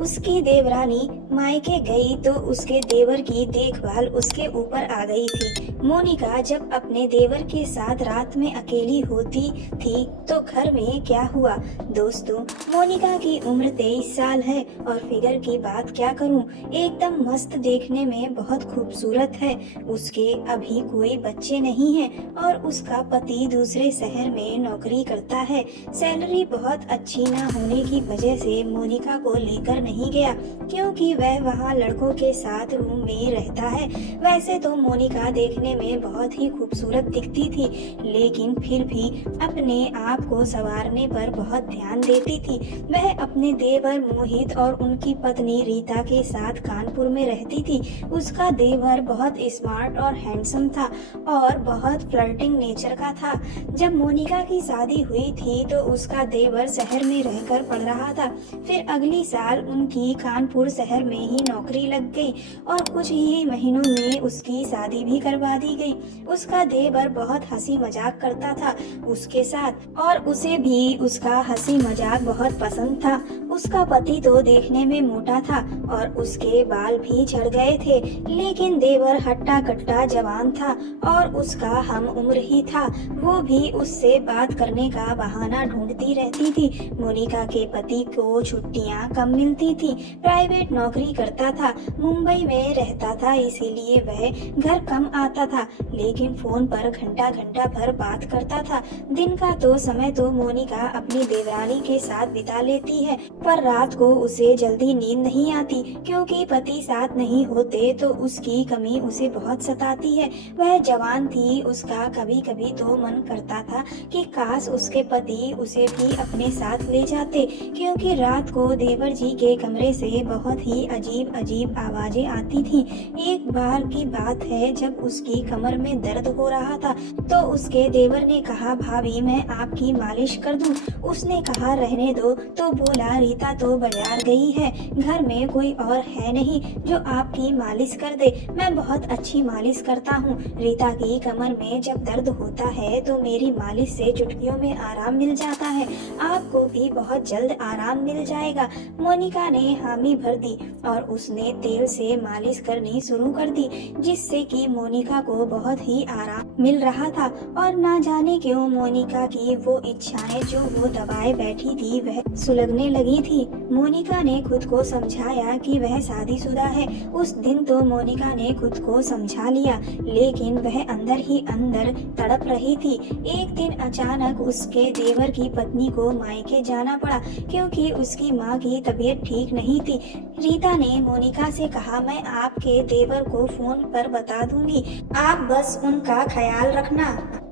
उसकी देवरानी मायके गई तो उसके देवर की देखभाल उसके ऊपर आ गई थी। मोनिका जब अपने देवर के साथ रात में अकेली होती थी तो घर में क्या हुआ। दोस्तों, मोनिका की उम्र 23 साल है और फिगर की बात क्या करूं, एकदम मस्त, देखने में बहुत खूबसूरत है। उसके अभी कोई बच्चे नहीं हैं और उसका पति दूसरे शहर में नौकरी करता है। सैलरी बहुत अच्छी ना होने की वजह से मोनिका को लेकर नहीं गया, क्योंकि वह वहाँ लड़कों के साथ रूम में रहता है। वैसे तो मोनिका देखने में बहुत ही खूबसूरत दिखती थी, लेकिन फिर भी अपने आप को संवारने पर बहुत ध्यान देती थी। वह अपने देवर मोहित और उनकी पत्नी रीता के साथ कानपुर में रहती थी। उसका देवर बहुत स्मार्ट और हैंडसम था और बहुत फ्लर्टिंग नेचर का था। जब मोनिका की शादी हुई थी तो उसका देवर शहर में रहकर पढ़ रहा था। फिर अगली साल उनकी कानपुर शहर में ही नौकरी लग गई और कुछ ही महीनों में उसकी शादी भी करवा दी गई। उसका देवर बहुत हंसी मजाक करता था उसके साथ और उसे भी उसका हंसी मजाक बहुत पसंद था। उसका पति तो देखने में मोटा था और उसके बाल भी झड़ गए थे, लेकिन देवर हट्टा कट्टा जवान था और उसका हम उम्र ही था। वो भी उससे बात करने का बहाना ढूंढती रहती थी। मोनिका के पति को छुट्टियां कम मिलती थी, प्राइवेट नौकरी करता था, मुंबई में रहता था, इसीलिए वह घर कम आता था, लेकिन फोन पर घंटा घंटा भर बात करता था। दिन का तो समय तो मोनिका अपनी देवरानी के साथ बिता लेती है, पर रात को उसे जल्दी नींद नहीं आती, क्योंकि पति साथ नहीं होते तो उसकी कमी उसे बहुत सताती है। वह जवान थी, उसका कभी कभी तो मन करता था कि काश उसके पति उसे भी अपने साथ ले जाते, क्योंकि रात को देवर जी के कमरे से बहुत ही अजीब अजीब आवाजें आती थीं। एक बार की बात है, जब उसकी कमर में दर्द हो रहा था तो उसके देवर ने कहा, भाभी मैं आपकी मालिश कर दूं। उसने कहा रहने दो, तो बोला रीता तो बाजार गई है, घर में कोई और है नहीं जो आपकी मालिश कर दे, मैं बहुत अच्छी मालिश करता हूँ। रीता की कमर में जब दर्द होता है तो मेरी मालिश से चुटकियों में आराम मिल जाता है, आपको भी बहुत जल्द आराम मिल जाएगा। मोनिका ने हामी भर दी और उसने तेल से मालिश करनी शुरू कर दी, जिससे कि मोनिका को बहुत ही आराम मिल रहा था। और ना जाने क्यों मोनिका की वो इच्छाएं जो वो दबाए बैठी थी वह सुलगने लगी थी। मोनिका ने खुद को समझाया कि वह शादीशुदा है। उस दिन तो मोनिका ने खुद को समझा लिया, लेकिन वह अंदर ही अंदर तड़प रही थी। एक दिन अचानक उसके देवर की पत्नी को मायके जाना पड़ा, क्योंकि उसकी माँ की तबीयत ठीक नहीं थी। रीता ने मोनिका से कहा, मैं आपके देवर को फोन पर बता दूंगी, आप बस उनका ख्याल रखना,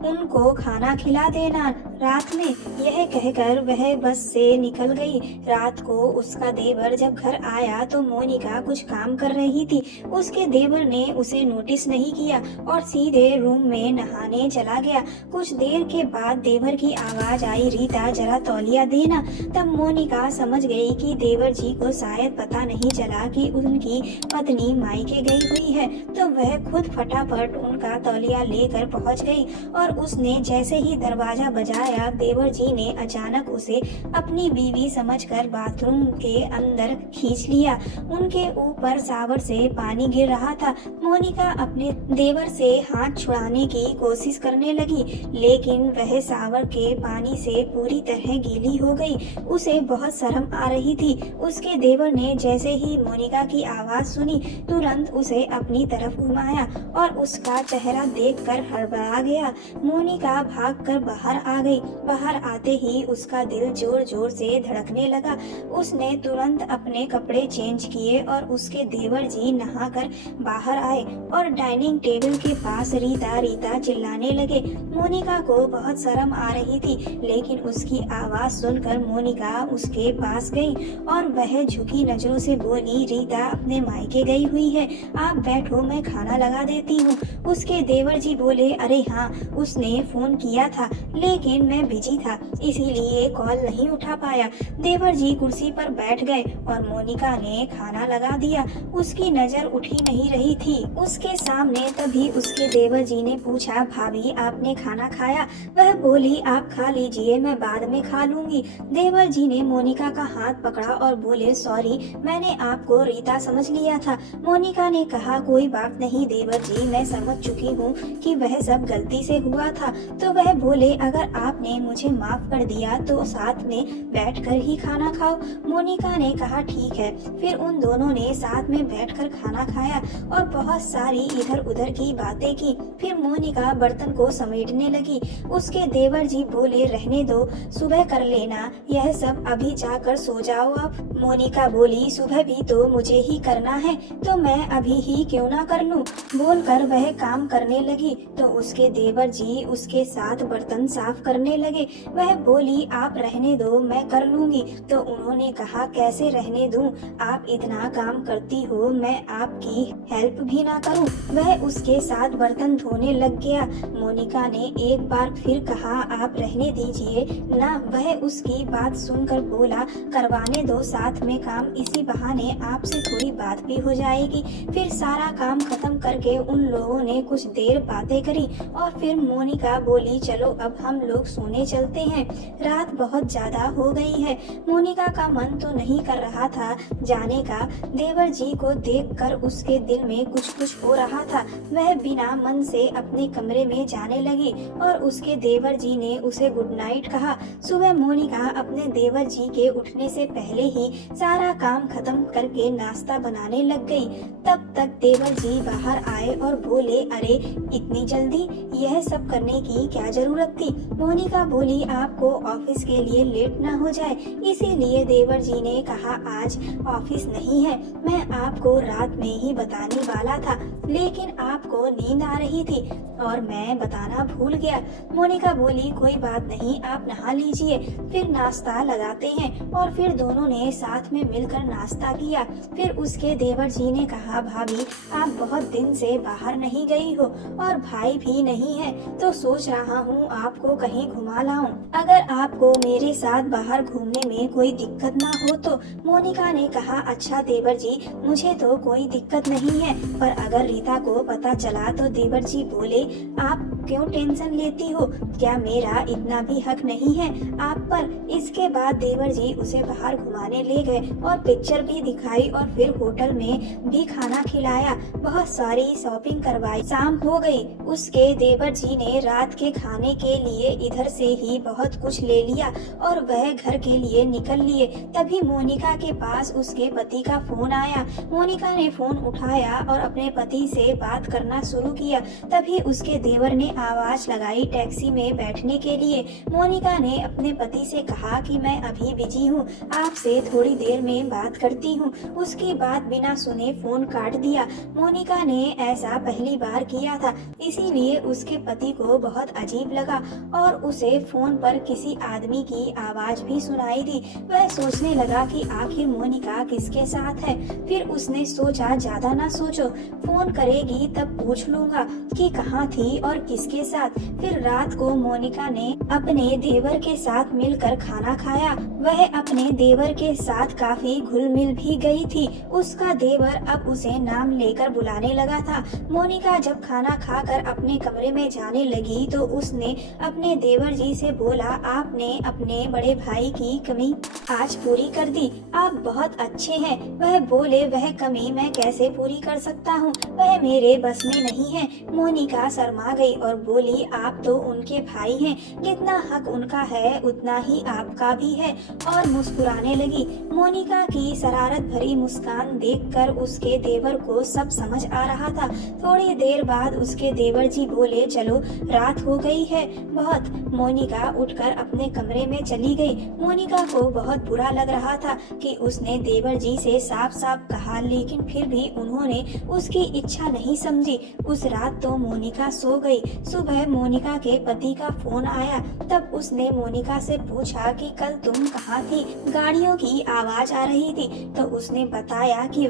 उनको खाना खिला देना रात में। यह कहकर वह बस से निकल गई। रात को उसका देवर जब घर आया तो मोनिका कुछ काम कर रही थी। उसके देवर ने उसे नोटिस नहीं किया और सीधे रूम में नहाने चला गया। कुछ देर के बाद देवर की आवाज आई, रीता जरा तौलिया देना। तब मोनिका समझ गई कि देवर जी को शायद पता नहीं चला कि उनकी पत्नी मायके गई हुई है, तो वह खुद फटाफट उनका तौलिया लेकर पहुंच गई और उसने जैसे ही दरवाजा बजाया, देवर जी ने अचानक उसे अपनी बीवी समझकर बाथरूम के अंदर खींच लिया। उनके ऊपर शावर से पानी गिर रहा था। मोनिका अपने देवर से हाथ छुड़ाने की कोशिश करने लगी, लेकिन वह शावर के पानी से पूरी तरह गीली हो गई। उसे बहुत शर्म आ रही थी। उसके देवर ने जैसे ही मोनिका की आवाज सुनी, तुरंत उसे अपनी तरफ घुमाया और उसका चेहरा देखकर हड़बड़ा गया। मोनिका भागकर बाहर आ गई। बाहर आते ही उसका दिल जोर जोर से धड़कने लगा। उसने तुरंत अपने कपड़े चेंज किए और उसके देवर जी नहाकर बाहर आए और डाइनिंग टेबल के पास रीता रीता चिल्लाने लगे। मोनिका को बहुत शर्म आ रही थी, लेकिन उसकी आवाज सुनकर मोनिका उसके पास गई और वह झुकी नजरों से बोली, रीता अपने मायके गई हुई है, आप बैठो, मैं खाना लगा देती हूँ। उसके देवर जी बोले, अरे हाँ, उसने फोन किया था, लेकिन मैं बिजी था, इसीलिए कॉल नहीं उठा पाया। देवर जी कुर्सी पर बैठ गए और मोनिका ने खाना लगा दिया। उसकी नजर उठी नहीं रही थी उसके सामने। तभी उसके देवर जी ने पूछा, भाभी आपने खाना खाया? वह बोली, आप खा लीजिए, मैं बाद में खा लूंगी। देवर जी ने मोनिका का हाथ पकड़ा और बोले, सॉरी, मैंने आपको रीता समझ लिया था। मोनिका ने कहा, कोई बात नहीं देवर जी, मैं समझ चुकी हूँ कि वह सब गलती से हुआ था। तो वह बोले, अगर आपने मुझे माफ कर दिया तो साथ में बैठकर ही खाना खाओ। मोनिका ने कहा, ठीक है। फिर उन दोनों ने साथ में बैठकर खाना खाया और बहुत सारी इधर उधर की बातें की। फिर मोनिका बर्तन को समेटने लगी। उसके देवर जी बोले, रहने दो, सुबह कर लेना, यह सब अभी जाकर सो जाओ आप। मोनिका बोली, सुबह भी तो मुझे ही करना है, तो मैं अभी ही क्यों ना कर लूं। बोलकर वह काम करने लगी तो उसके देवर जी उसके साथ बर्तन साफ करने लगे। वह बोली, आप रहने दो, मैं कर लूंगी। तो उन्होंने कहा, कैसे रहने दूं, आप इतना काम करती हो, मैं आपकी हेल्प भी ना करूं। वह उसके साथ बर्तन धोने लग गया। मोनिका ने एक बार फिर कहा, आप रहने दीजिए ना। वह उसकी बात सुनकर बोला, करवाने दो साथ में काम, इसी बहाने आपसे थोड़ी बात भी हो जाएगी। फिर सारा काम खत्म करके उन लोगों ने कुछ देर बातें करी और फिर मोनिका बोली, चलो अब हम लोग सोने चलते हैं, रात बहुत ज्यादा हो गई है। मोनिका का मन तो नहीं कर रहा था जाने का। देवर जी को देखकर उसके दिल में कुछ कुछ हो रहा था। वह बिना मन से अपने कमरे में जाने लगी और उसके देवर जी ने उसे गुड नाइट कहा। सुबह मोनिका अपने देवर जी के उठने से पहले ही सारा काम खत्म करके नाश्ता बनाने लग गई। तब तक देवर जी बाहर आए और बोले, अरे इतनी जल्दी, यह सब करने की क्या जरूरत थी। मोनिका बोली, आपको ऑफिस के लिए लेट ना हो जाए, इसीलिए देवर जी ने कहा आज ऑफिस नहीं है। मैं आपको रात में ही बताने वाला था, लेकिन आपको नींद आ रही थी और मैं बताना भूल गया। मोनिका बोली, कोई बात नहीं, आप नहा लीजिए, फिर नाश्ता लगाते हैं। और फिर दोनों ने साथ में मिलकर नाश्ता किया। फिर उसके देवर जी ने कहा, भाभी आप बहुत दिन से बाहर नहीं गई हो और भाई भी नहीं है, तो सोच रहा हूँ आपको कहीं घुमा लाऊं। अगर आपको मेरे साथ बाहर घूमने में कोई दिक्कत ना हो तो। मोनिका ने कहा, अच्छा देवर जी, मुझे तो कोई दिक्कत नहीं है, पर अगर रीता को पता चला तो। देवर जी बोले, आप क्यों टेंशन लेती हो, क्या मेरा इतना भी हक नहीं है आप पर। इसके बाद देवर जी उसे बाहर घुमाने ले गए और पिक्चर भी दिखाई और फिर होटल में भी खाना खिलाया, बहुत सारी शॉपिंग करवाई। शाम हो गई। उसके देवर जी ने रात के खाने के लिए इधर से ही बहुत कुछ ले लिया और वह घर के लिए निकल लिए। तभी मोनिका के पास उसके पति का फोन आया। मोनिका ने फोन उठाया और अपने पति से बात करना शुरू किया। तभी उसके देवर ने आवाज लगाई टैक्सी में बैठने के लिए। मोनिका ने अपने पति से कहा कि मैं अभी बिजी हूँ, आपसे थोड़ी देर में बात करती हूँ। उसकी बात बिना सुने फोन काट दिया। मोनिका ने ऐसा पहली बार किया था, इसीलिए उसके पति को बहुत अजीब लगा और उसे फोन पर किसी आदमी की आवाज भी सुनाई दी। वह सोचने लगा कि आखिर मोनिका किसके साथ है। फिर उसने सोचा, ज्यादा ना सोचो, फोन करेगी तब पूछ लूंगा कि कहाँ थी और किसके साथ। फिर रात को मोनिका ने अपने देवर के साथ मिलकर खाना खाया। वह अपने देवर के साथ काफी घुल मिल भी गई थी। उसका देवर अब उसे नाम लेकर बुलाने लगा था। मोनिका जब खाना खाकर अपने कमरे में जाने लगी तो उसने अपने देवर जी से बोला, आपने अपने बड़े भाई की कमी आज पूरी कर दी, आप बहुत अच्छे हैं। वह बोले, वह कमी मैं कैसे पूरी कर सकता हूँ, वह मेरे बस में नहीं है। मोनिका शर्मा गई और बोली, आप तो उनके भाई हैं, जितना हक उनका है उतना ही आपका भी है, और मुस्कुराने लगी। मोनिका की शरारत भरी मुस्कान देखकर उसके देवर को सब समझ आ रहा था। थोड़ी देर बाद उसके देवर जी बोले, चलो रात हो गई है बहुत। मोनिका उठकर अपने कमरे में चली गई। मोनिका को बहुत बुरा लग रहा था कि उसने देवर जी से साफ साफ कहा, लेकिन फिर भी उन्होंने उसकी इच्छा नहीं समझी। उस रात तो मोनिका सो गई। सुबह मोनिका के पति का फोन आया। तब उसने मोनिका से पूछा कि कल तुम कहाँ थी, गाड़ियों की आवाज आ रही थी। तो उसने बताया कि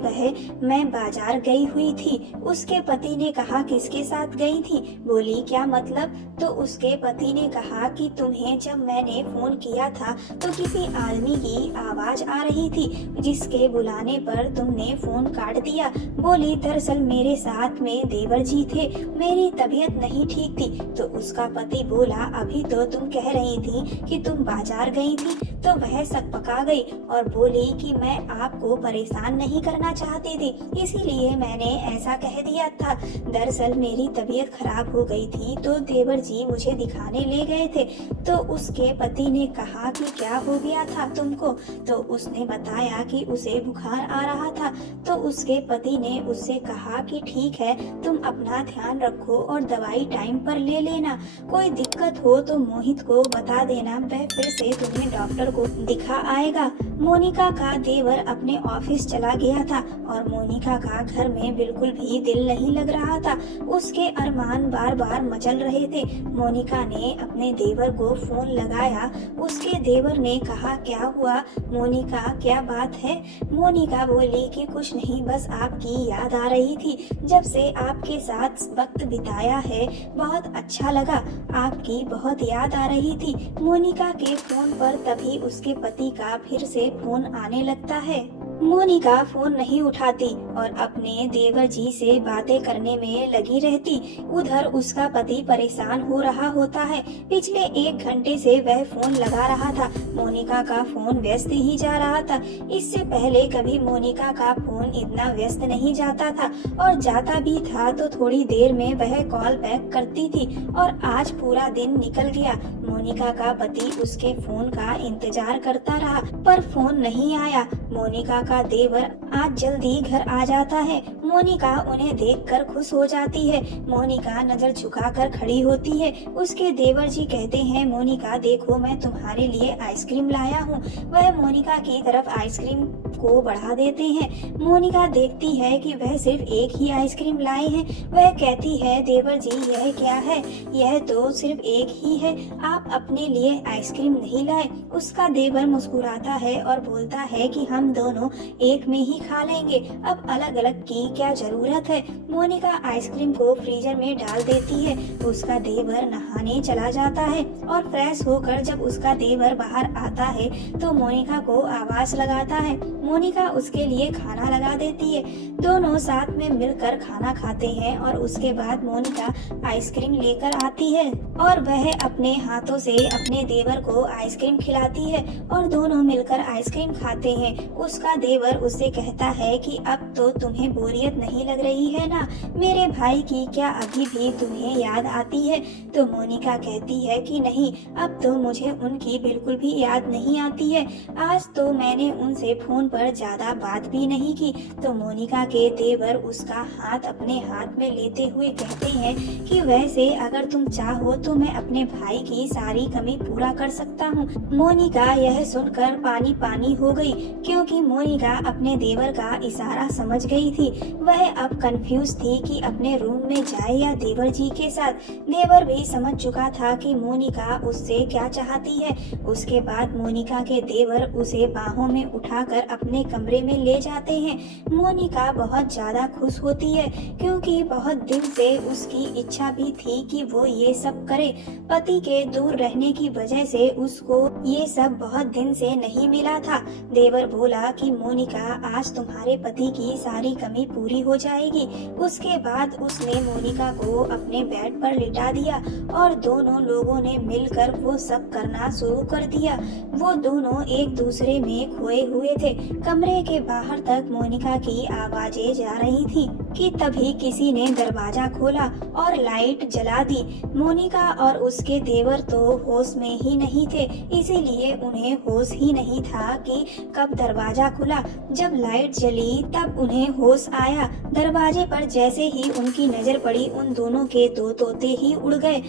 मैं बाजार गई हुई थी। उसके पति ने कहा किसके साथ गई थी? बोली क्या मतलब? तो उसके पति ने कहा कि तुम्हें जब मैंने फोन किया था तो किसी आदमी की आवाज आ रही थी, जिसके बुलाने पर तुमने फोन काट दिया। बोली दरअसल मेरे साथ में देवर जी थे, मेरी तबीयत नहीं ठीक थी। तो उसका पति बोला अभी तो तुम कह रही थी कि तुम बाजार गई थी। तो वह सकपका गई और बोली कि मैं आपको परेशान नहीं करना चाहती थी, इसीलिए मैंने ऐसा कह दिया था। दरअसल मेरी तबीयत खराब हो गई थी तो देवर जी मुझे दिखाने ले गए थे। तो उसके पति ने कहा कि क्या हो गया था तुमको? तो उसने बताया कि उसे बुखार आ रहा था। तो उसके पति ने उससे कहा कि ठीक है, तुम अपना ध्यान रखो और दवाई टाइम पर ले लेना। कोई दिक्कत हो तो मोहित को बता देना, वह फिर से तुम्हें डॉक्टर को दिखा आएगा। मोनिका का देवर अपने ऑफिस चला गया था और मोनिका का घर में बिल्कुल भी दिल नहीं लग रहा था। उसके अरमान बार बार मचल रहे थे। मोनिका ने अपने देवर को फोन लगाया। उसके देवर ने कहा क्या हुआ मोनिका, क्या बात है? मोनिका बोली कि कुछ नहीं, बस आपकी याद आ रही थी। जब से आपके साथ वक्त बिताया है बहुत अच्छा लगा, आपकी बहुत याद आ रही थी। मोनिका के फोन पर तभी उसके पति का फिर से फोन आने लगता है। मोनिका फोन नहीं उठाती और अपने देवर जी से बातें करने में लगी रहती। उधर उसका पति परेशान हो रहा होता है। पिछले 1 घंटे से वह फोन लगा रहा था, मोनिका का फोन व्यस्त ही जा रहा था। इससे पहले कभी मोनिका का फोन इतना व्यस्त नहीं जाता था, और जाता भी था तो थोड़ी देर में वह कॉल बैक करती थी। और आज पूरा दिन निकल गया। मोनिका का पति उसके फोन का इंतजार करता रहा पर फोन नहीं आया। मोनिका का देवर आज जल्दी घर आ जाता है। मोनिका उन्हें देखकर खुश हो जाती है। मोनिका नजर झुकाकर खड़ी होती है। उसके देवर जी कहते हैं मोनिका देखो, मैं तुम्हारे लिए आइसक्रीम लाया हूँ। वह मोनिका की तरफ आइसक्रीम को बढ़ा देते हैं। मोनिका देखती है कि वह सिर्फ एक ही आइसक्रीम लाए हैं। वह कहती है देवर जी यह क्या है? यह तो सिर्फ एक ही है, आप अपने लिए आइसक्रीम नहीं लाए। उसका देवर मुस्कुराता है और बोलता है कि हम दोनों एक में ही खा लेंगे, अब अलग अलग की क्या जरूरत है। मोनिका आइसक्रीम को फ्रीजर में डाल देती है। उसका देवर नहाने चला जाता है और फ्रेश होकर जब उसका देवर बाहर आता है तो मोनिका को आवाज लगाता है। मोनिका उसके लिए खाना लगा देती है। दोनों साथ में मिलकर खाना खाते हैं और उसके बाद मोनिका आइसक्रीम लेकर आती है और वह अपने हाथों से अपने देवर को आइसक्रीम खिलाती है और दोनों मिलकर आइसक्रीम खाते हैं। उसका देवर उससे कहता है कि अब तो तुम्हें बोरियत नहीं लग रही है ना? मेरे भाई की क्या अभी भी तुम्हें याद आती है? तो मोनिका कहती है कि नहीं, अब तो मुझे उनकी बिल्कुल भी याद नहीं आती है। आज तो मैंने उनसे फोन पर ज्यादा बात भी नहीं की। तो मोनिका के देवर उसका हाथ अपने हाथ में लेते हुए कहते हैं कि वैसे अगर तुम चाहो तो मैं अपने भाई की सारी कमी पूरा कर सकता हूँ। मोनिका यह सुनकर पानी पानी हो गई, क्योंकि मोनिका अपने देवर का इशारा समझ गई थी। वह अब कंफ्यूज थी कि अपने रूम में जाए या देवर जी के साथ। देवर भी समझ चुका था कि मोनिका उससे क्या चाहती है। उसके बाद मोनिका के देवर उसे बाहों में उठाकर अपने कमरे में ले जाते हैं। मोनिका बहुत ज्यादा खुश होती है, क्योंकि बहुत दिन से उसकी इच्छा भी थी कि वो ये सब करे। पति के दूर रहने की वजह से उसको ये सब बहुत दिन से नहीं मिला था। देवर बोला कि मोनिका आज तुम्हारे पति की सारी कमी पूरी हो जाएगी। उसके बाद उसने मोनिका को अपने बेड पर लिटा दिया और दोनों लोगों ने मिलकर वो सब करना शुरू कर दिया। वो दोनों एक दूसरे में खोए हुए थे। कमरे के बाहर तक मोनिका की आवाजें जा रही थी कि तभी किसी ने दरवाजा खोला और लाइट जला दी। मोनिका और उसके देवर तो होश में ही नहीं थे, इसीलिए उन्हें होश ही नहीं था कि कब दरवाजा खुला। जब लाइट जली तब उन्हें होश आया। दरवाजे पर जैसे ही उनकी नजर पड़ी, उन दोनों के 2 तोते ही उड़ गए।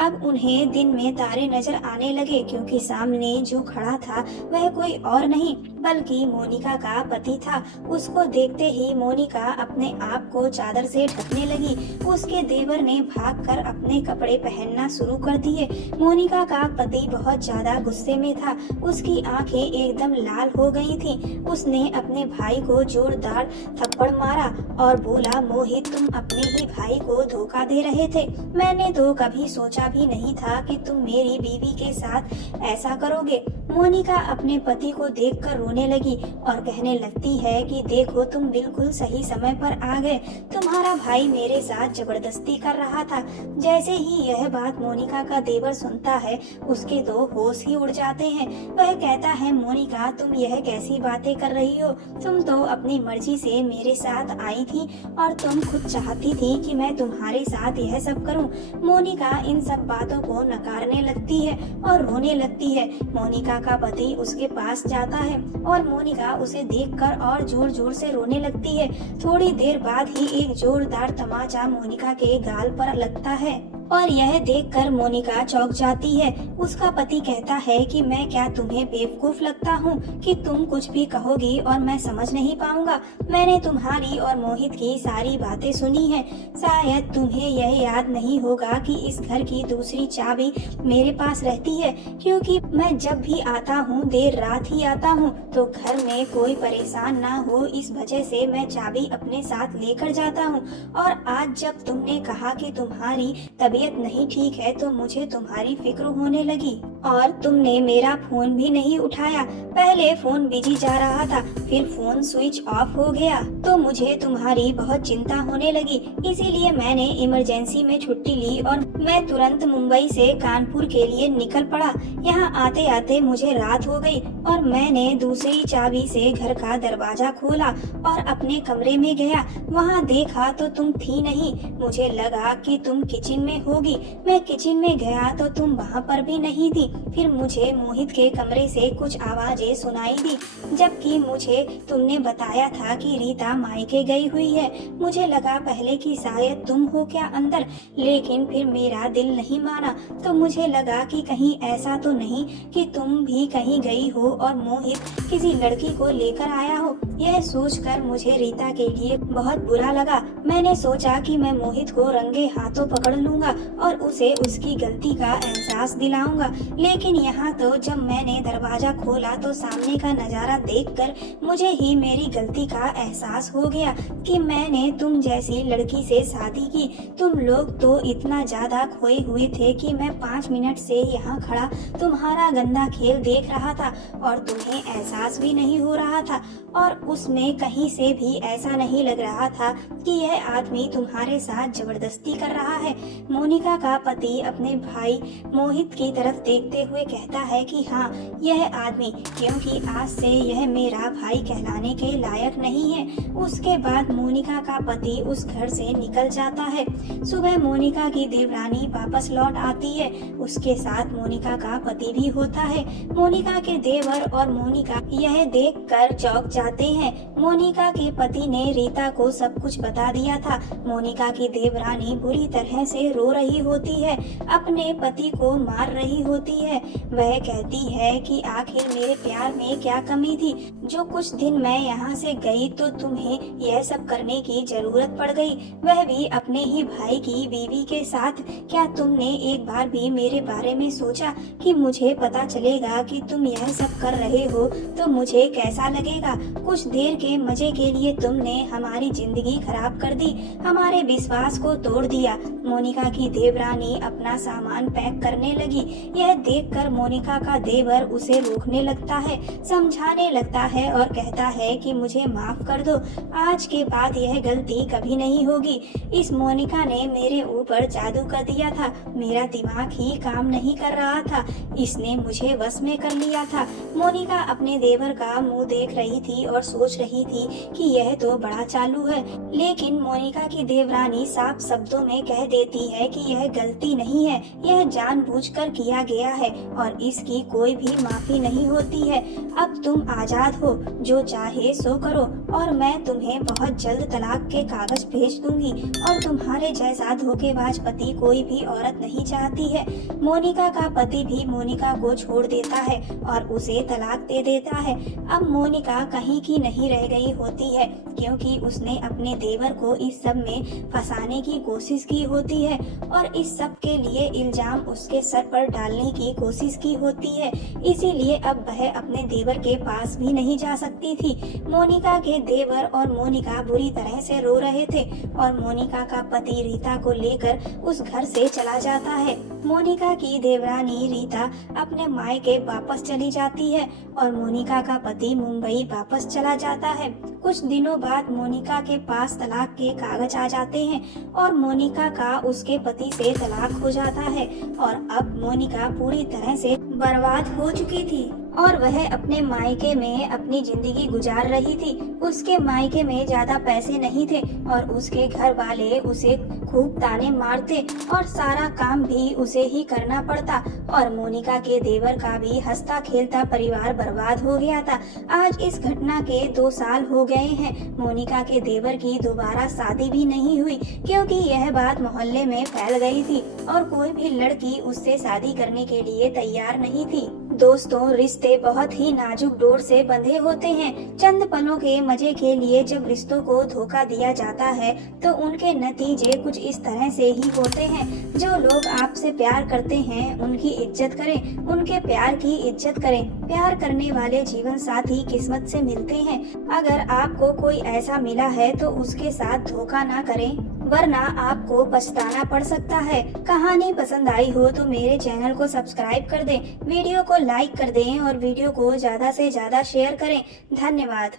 अब उन्हें दिन में तारे नजर आने लगे, क्योंकि सामने जो खड़ा था वह कोई और नहीं बल्कि मोनिका का पति था। उसको देखते ही मोनिका अपने आप को चादर से ढकने लगी। उसके देवर ने भागकर अपने कपड़े पहनना शुरू कर दिए। मोनिका का पति बहुत ज्यादा गुस्से में था। उसकी आंखें एकदम लाल हो गई थीं। उसने अपने भाई को जोरदार थप्पड़ मारा और बोला, मोहित, तुम अपने ही भाई को धोखा दे रहे थे। मैंने तो कभी सोचा भी नहीं था कि तुम मेरी बीवी के साथ ऐसा करोगे। मोनिका अपने पति को देखकर रोने लगी और कहने लगती है कि देखो, तुम बिल्कुल सही समय पर आ गए। तुम्हारा भाई मेरे साथ जबरदस्ती कर रहा था। जैसे ही यह बात मोनिका का देवर सुनता है, उसके तो होश ही उड़ जाते हैं। वह कहता है, मोनिका, तुम यह कैसी बातें कर रही हो? तुम तो अपनी मर्जी से मेरे साथ आई थी और तुम खुद चाहती थी कि मैं तुम्हारे साथ यह सब करूं। मोनिका इन सब बातों को नकारने लगती है और रोने लगती है। मोनिका का पति उसके पास जाता है और मोनिका उसे देखकर और जोर जोर से रोने लगती है। थोड़ी देर बाद ही एक जोरदार तमाचा मोनिका के गाल पर लगता है और यह देखकर मोनिका चौंक जाती है। उसका पति कहता है कि मैं क्या तुम्हें बेवकूफ लगता हूँ कि तुम कुछ भी कहोगी और मैं समझ नहीं पाऊंगा? मैंने तुम्हारी और मोहित की सारी बातें सुनी हैं। शायद तुम्हें यह याद नहीं होगा कि इस घर की दूसरी चाबी मेरे पास रहती है, क्योंकि मैं जब भी आता हूँ देर रात ही आता हूँ, तो घर में कोई परेशान ना हो, इस वजह से मैं चाबी अपने साथ लेकर जाता हूँ। और आज जब तुमने कहा कि तुम्हारी तबीयत नहीं ठीक है, तो मुझे तुम्हारी फिक्र होने लगी और तुमने मेरा फोन भी नहीं उठाया। पहले फोन बिजी जा रहा था, फिर फोन स्विच ऑफ हो गया, तो मुझे तुम्हारी बहुत चिंता होने लगी। इसीलिए मैंने इमरजेंसी में छुट्टी ली और मैं तुरंत मुंबई से कानपुर के लिए निकल पड़ा। यहाँ आते आते मुझे रात हो गई और मैंने दूसरी चाबी से घर का दरवाजा खोला और अपने कमरे में गया। वहाँ देखा तो तुम थी नहीं। मुझे लगा कि तुम किचन में होगी। मैं किचन में गया तो तुम वहाँ पर भी नहीं थी। फिर मुझे मोहित के कमरे से कुछ आवाजें सुनाई दी, जबकि मुझे तुमने बताया था कि रीता मायके गई हुई है। मुझे लगा पहले कि शायद तुम हो क्या अंदर, लेकिन फिर मेरा दिल नहीं माना। तो मुझे लगा कि कहीं ऐसा तो नहीं कि तुम भी कहीं गई हो और मोहित किसी लड़की को लेकर आया हो। यह सोचकर मुझे रीता के लिए बहुत बुरा लगा। मैंने सोचा कि मैं मोहित को रंगे हाथों पकड़ लूंगा और उसे उसकी गलती का एहसास दिलाऊंगा। लेकिन यहाँ तो जब मैंने दरवाजा खोला तो सामने का नजारा देखकर मुझे ही मेरी गलती का एहसास हो गया कि मैंने तुम जैसी लड़की से शादी की। तुम लोग तो इतना ज्यादा खोए हुए थे कि मैं 5 मिनट से यहाँ खड़ा तुम्हारा गंदा खेल देख रहा था और तुम्हें एहसास भी नहीं हो रहा था, और उसमें कहीं से भी ऐसा नहीं लग रहा था कि यह आदमी तुम्हारे साथ जबरदस्ती कर रहा है। मोनिका का पति अपने भाई मोहित की तरफ देखते हुए कहता है कि हाँ, यह आदमी, क्योंकि आज से यह मेरा भाई कहलाने के लायक नहीं है। उसके बाद मोनिका का पति उस घर से निकल जाता है। सुबह मोनिका की देवरानी वापस लौट आती है। उसके साथ मोनिका का पति भी होता है। मोनिका के देवर और मोनिका यह देखकर चौंक जाते हैं। मोनिका के पति ने रीता को सब कुछ बता दिया था। मोनिका की देवरानी बुरी तरह से रो रही होती है, अपने पति को मार रही होती है। वह कहती है कि आखिर मेरे प्यार में क्या कमी थी, जो कुछ दिन मैं यहाँ से गई तो तुम्हें यह सब करने की जरूरत पड़ गई, वह भी अपने ही भाई की बीवी के साथ। क्या तुमने एक बार भी मेरे बारे में सोचा कि मुझे पता चलेगा कि तुम यह सब कर रहे हो तो मुझे कैसा लगेगा? कुछ देर के मजे के लिए तुमने हमारी जिंदगी खराब कर दी, हमारे विश्वास को तोड़ दिया। मोनिका की देवरानी अपना सामान पैक करने लगी। यह देखकर मोनिका का देवर उसे रोकने लगता है, समझाने लगता है और कहता है कि मुझे माफ कर दो, आज के बाद यह गलती कभी नहीं होगी। इस मोनिका ने मेरे ऊपर जादू कर दिया था, मेरा दिमाग ही काम नहीं कर रहा था, इसने मुझे वश में कर लिया था। मोनिका अपने देवर का मुंह देख रही थी और सोच रही थी कि यह तो बड़ा चालू है, लेकिन मोनिका की देवरानी साफ शब्दों में कह देती है कि यह गलती नहीं है, यह जानबूझकर किया गया है और इसकी कोई भी माफी नहीं होती है। अब तुम आजाद हो, जो चाहे सो करो और मैं तुम्हें बहुत जल्द तलाक के कागज भेज दूंगी और तुम्हारे जैसा धोखेबाज पति कोई भी औरत नहीं चाहती है। मोनिका का पति भी मोनिका को छोड़ देता है और उसे तलाक दे देता है। अब मोनिका कहीं की नहीं रह गई होती है, क्योंकि उसने अपने देवर को इस सब में फंसाने की कोशिश की होती है और इस सब के लिए इल्जाम उसके सर पर डालने की कोशिश की होती है। इसीलिए अब वह अपने देवर के पास भी नहीं जा सकती थी। मोनिका के देवर और मोनिका बुरी तरह से रो रहे थे और मोनिका का पति रीता को लेकर उस घर से चला जाता है। मोनिका की देवरानी रीता अपने मायके वापस चली जाती है और मोनिका का पति मुंबई वापस चला जाता है। कुछ दिनों बाद मोनिका के पास तलाक के कागज आ जाते हैं और मोनिका का उसके पति से तलाक हो जाता है और अब मोनिका पूरी तरह से बर्बाद हो चुकी थी और वह अपने मायके में अपनी जिंदगी गुजार रही थी। उसके मायके में ज्यादा पैसे नहीं थे और उसके घर वाले उसे खूब ताने मारते और सारा काम भी उसे ही करना पड़ता और मोनिका के देवर का भी हंसता खेलता परिवार बर्बाद हो गया था। आज इस घटना के 2 साल हो गए हैं। मोनिका के देवर की दोबारा शादी भी नहीं हुई, क्योंकि यह बात मोहल्ले में फैल गई थी और कोई भी लड़की उससे शादी करने के लिए तैयार नहीं थी। दोस्तों, रिश्ते बहुत ही नाजुक डोर से बंधे होते हैं। चंद पलों के मजे के लिए जब रिश्तों को धोखा दिया जाता है तो उनके नतीजे कुछ इस तरह से ही होते हैं। जो लोग आपसे प्यार करते हैं उनकी इज्जत करें, उनके प्यार की इज्जत करें। प्यार करने वाले जीवन साथी किस्मत से मिलते हैं। अगर आपको कोई ऐसा मिला है तो उसके साथ धोखा ना करें, वरना आपको पछताना पड़ सकता है। कहानी पसंद आई हो तो मेरे चैनल को सब्सक्राइब कर दें, वीडियो को लाइक कर दें और वीडियो को ज्यादा से ज्यादा शेयर करें। धन्यवाद।